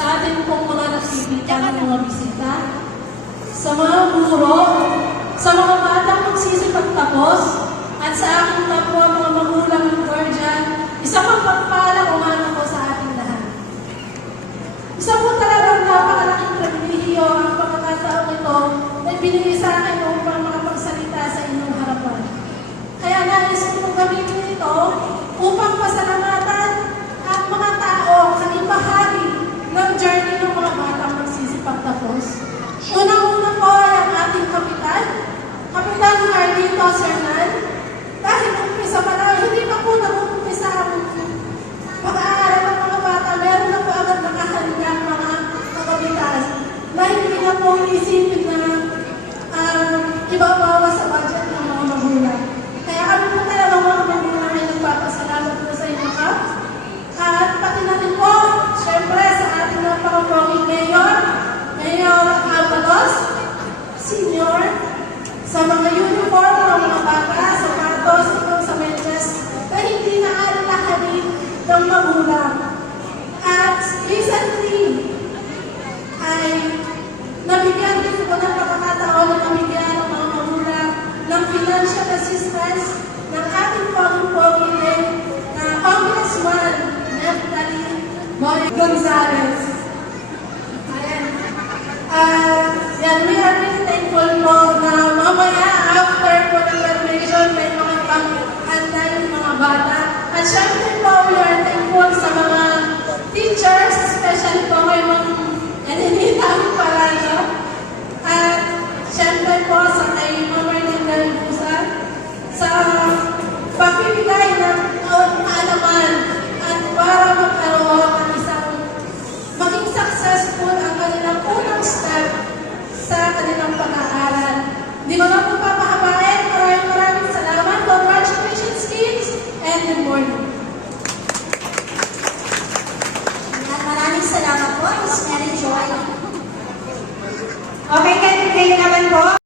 sa ating pong mga nagsibita ng mga bisita, sa mga guro, sa mga batang magsisipagtapos, at sa aking kapwa mga magulang ng guardian, isang pagpapala umano po sa ating lahat. Isa po talagang napakalaking pribilehiyo ang pagkakataong ito na binigay sa akin upang makapagsalita sa inyong harapan. Kaya nais ko pong gamitin ito upang pasalamatan ang mga tao na ibahagi ng journey ng mga batang magsisipagtapos. Unang-una po ay ang ating kapitan, Kapitan Carlito Sernan. Dahil umpisa pa lang, hindi pa po nag-umpisa ang pag-aaral ng mga bata, meron na po agad nakahanda ang mga kapitan na hindi na po isipin na ibabawas sa budget ng mga magulang. Kaya kami po talaga mga magulang ay nagpapasalamat po sa inyo, Kap. At pati natin po, syempre sa ating napakapoging Mayor Avalos, Senior, sa mga uniform ng mga bata, sapatos, itong sa medyas, na hindi naaalalahanin ng magulang. At recently, ay nabigyan din po ng pagkakataon na nabigyan ng mga magulang ng financial assistance ng ating pagpupogin na Congressman Neftali Boy Gonzales. Yan, we are really thankful po na mamaya after po ng graduation may mga pag-handa yung mga bata. At syempre po, we are thankful sa mga teachers, especially po kay Ma'am Elenita Parano. At syempre po sa kay Ma'am Marlene Galbusan sa pagbibigay ng kaalaman at para magkaroon ng isang maging successful ang kanilang unang step sa kanilang pag-aaral.